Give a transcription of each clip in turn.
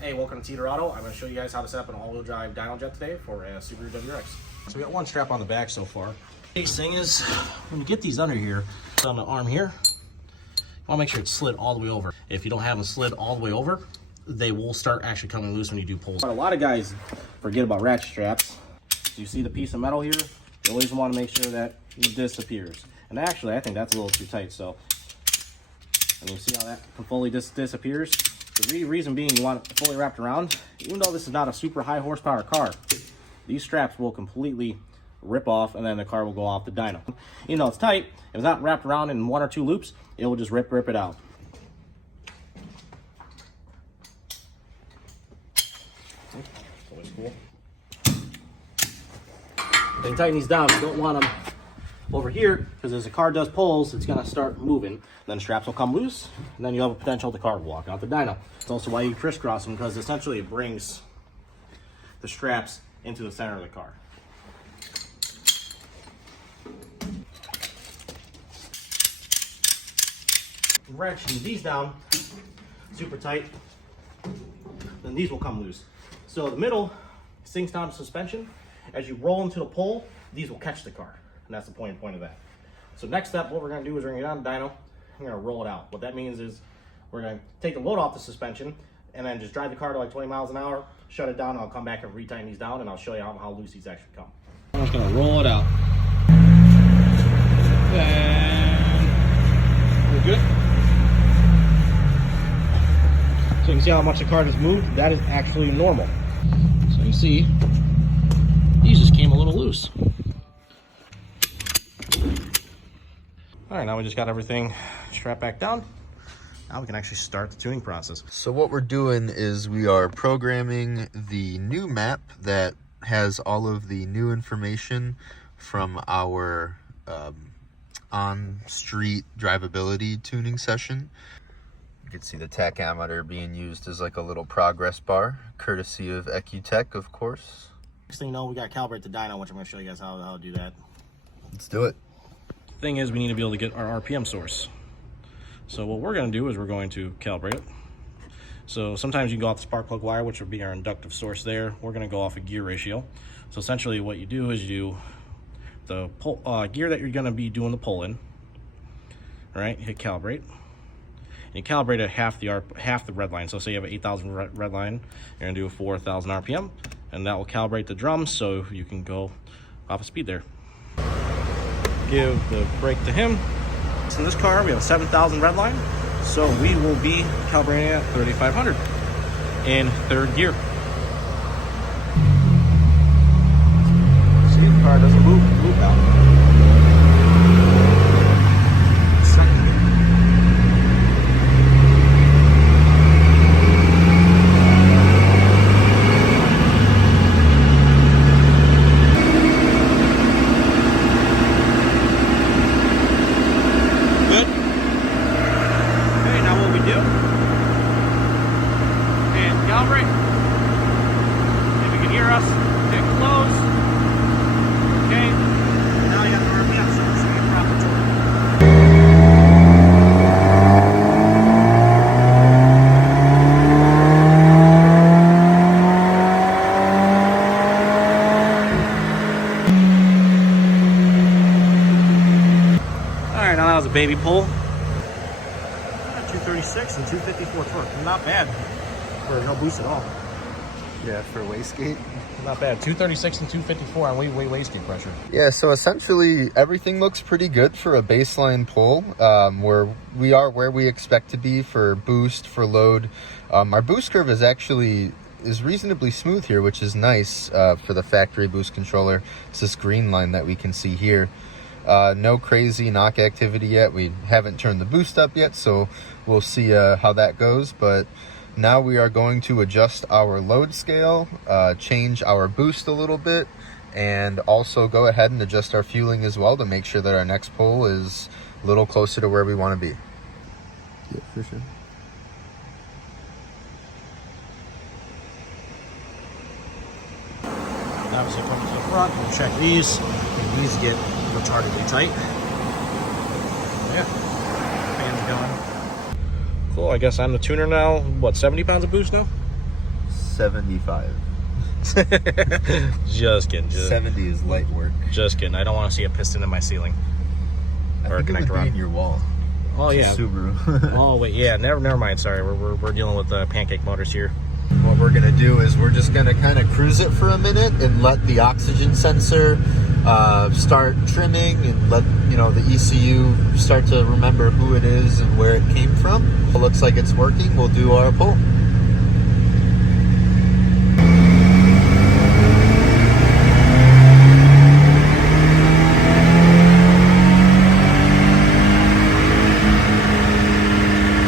Hey, welcome to Auto. I'm going to show you guys how to set up an all-wheel drive dyno jet today for a Subaru WRX. So we got one strap on the back so far. The case thing is, when you get these under here, on the arm here, you want to make sure it's slid all the way over. If you don't have them slid all the way over, they will start actually coming loose when you do pulls. But a lot of guys forget about ratchet straps. You see the piece of metal here? You always want to make sure that it disappears. And actually, I think that's a little too tight, so. And you see how that fully disappears? The reason being you want it fully wrapped around. Even though this is not a super high horsepower car, these straps will completely rip off and then the car will go off the dyno. Even though it's tight, if it's not wrapped around in 1 or 2 loops, it will just rip it out. It's always cool. Then tighten these down. You don't want them over here, because as the car does pulls, it's gonna start moving. Then straps will come loose, and then you have a potential the car will walk out the dyno. It's also why you crisscross them, because essentially it brings the straps into the center of the car. Ratcheting these down super tight, then these will come loose. So the middle sinks down to suspension. As you roll into the pole, these will catch the car. And that's the point of that. So next step, what we're going to do is we're going to get on the dyno. I'm going to roll it out. What that means is we're going to take the load off the suspension and then just drive the car to like 20 miles an hour, shut it down, and I'll come back and retighten these down, and I'll show you how loose these actually come. I'm just going to roll it out. And we're good. So you can see how much the car just moved. That is actually normal. So you can see these just came a little loose. All right, now we just got everything strapped back down. Now we can actually start the tuning process. So what we're doing is we are programming the new map that has all of the new information from our on-street drivability tuning session. You can see the tachometer being used as like a little progress bar, courtesy of EcuTech, of course. Next thing you know, we got to calibrate the dyno, which I'm going to show you guys how to do that. Let's do it. Thing is, we need to be able to get our RPM source. So what we're going to do is we're going to calibrate it. So sometimes you can go off the spark plug wire, which would be our inductive source there. We're going to go off a gear ratio. So essentially what you do is you do the gear that you're going to be doing the pull in. All right, hit calibrate. And you calibrate at half the red line. So say you have an 8,000 red line, you're going to do a 4,000 RPM, and that will calibrate the drums so you can go off a speed there. Give the brake to him. So in this car, we have a 7,000 red line, so we will be calibrating at 3,500 in 3rd gear. See, the car doesn't move now. Calibrate. If you can hear us, hit close. Okay. Now you have the RPM source, so you can drop the torque. Alright, now that was a baby pull. 236 and 254 torque. Not bad. For no boost at all. Yeah, for wastegate. Not bad. 236 and 254 on wastegate pressure. Yeah, so essentially everything looks pretty good for a baseline pull. We are where we expect to be for boost, for load. Our boost curve is reasonably smooth here, which is nice for the factory boost controller. It's this green line that we can see here. No crazy knock activity yet. We haven't turned the boost up yet, so we'll see how that goes. But now we are going to adjust our load scale, change our boost a little bit, and also go ahead and adjust our fueling as well to make sure that our next pull is a little closer to where we want to be. Yeah, for sure. Obviously, coming to the front, we'll check these. These get retardedly tight. Yeah, fan's going. Cool, I guess I'm the tuner now. What, 70 pounds of boost now? 75. Just kidding. 70 is light work. Just kidding. I don't want to see a piston in my ceiling. Or a connector in your wall. Oh yeah. Subaru. Oh wait, yeah. Never mind. Sorry, we're dealing with pancake motors here. What we're gonna do is we're just gonna kind of cruise it for a minute and let the oxygen sensor start trimming and let the ECU start to remember who it is and where it came from. It looks like it's working. We'll do our pull.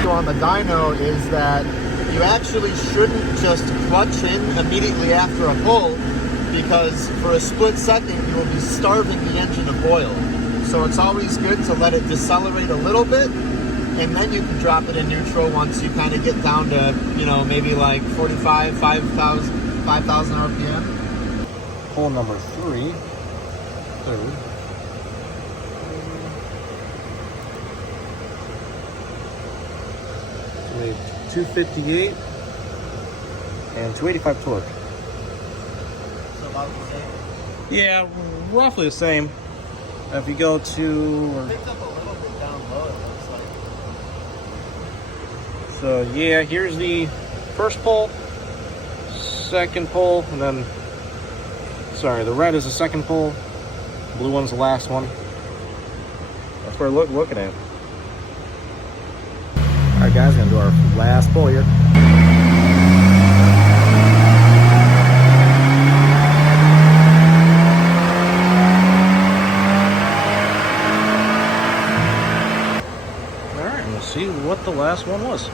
On the dyno is that you actually shouldn't just clutch in immediately after a pull, because for a split second you will be starving the engine of oil. So it's always good to let it decelerate a little bit, and then you can drop it in neutral once you kind of get down to, maybe like 45, 5,000 RPM. Pull number 3, third. So we have 258 and 285 torque. So about the same. Yeah, roughly the same. If you go to... Picked up a little bit down low, it looks like. So yeah, here's the first pull, second pull, and then... Sorry, the red is the second pull, blue one's the last one. That's what we're looking at. Alright guys, gonna do our last pull here. Alright, we'll see what the last one was.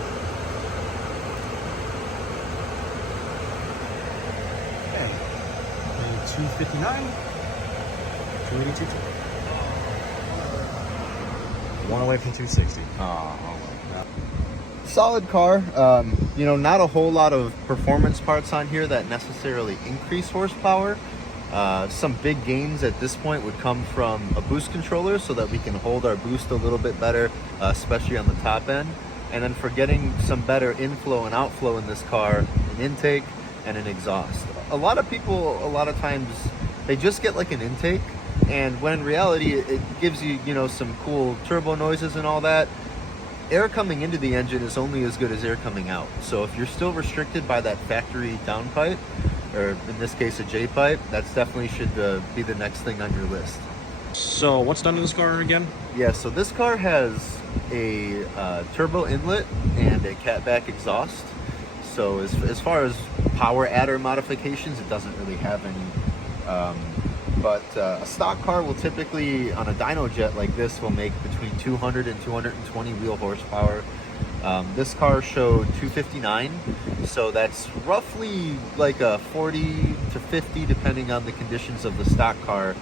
Okay. 259, 282. One away from 260. Solid car. Not a whole lot of performance parts on here that necessarily increase horsepower. Some big gains at this point would come from a boost controller so that we can hold our boost a little bit better, especially on the top end. And then for getting some better inflow and outflow in this car, an intake and an exhaust. A lot of people, a lot of times, they just get like an intake, and when in reality it gives you, some cool turbo noises and all that. Air coming into the engine is only as good as air coming out. So if you're still restricted by that factory downpipe, or in this case a J-pipe, that's definitely should be the next thing on your list. So what's done to this car again? Yeah, so this car has a turbo inlet and a catback exhaust. So as far as power adder modifications, it doesn't really have any. But a stock car will typically, on a dyno jet like this, will make between 200 and 220 wheel horsepower. This car showed 259, so that's roughly like a 40 to 50, depending on the conditions of the stock car,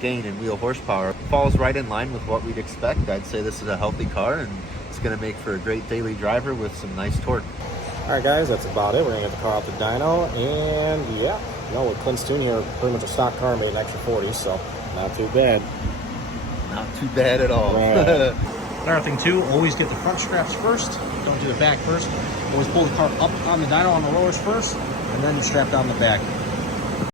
gain in wheel horsepower. Falls right in line with what we'd expect. I'd say this is a healthy car, and it's going to make for a great daily driver with some nice torque. Alright guys, that's about it. We're going to get the car out the dyno, and yeah. With Clint's tune here, pretty much a stock car made an extra 40, so not too bad. Not too bad at all. Right. Another thing too, always get the front straps first. Don't do the back first. Always pull the car up on the dyno on the rollers first, and then strap down the back.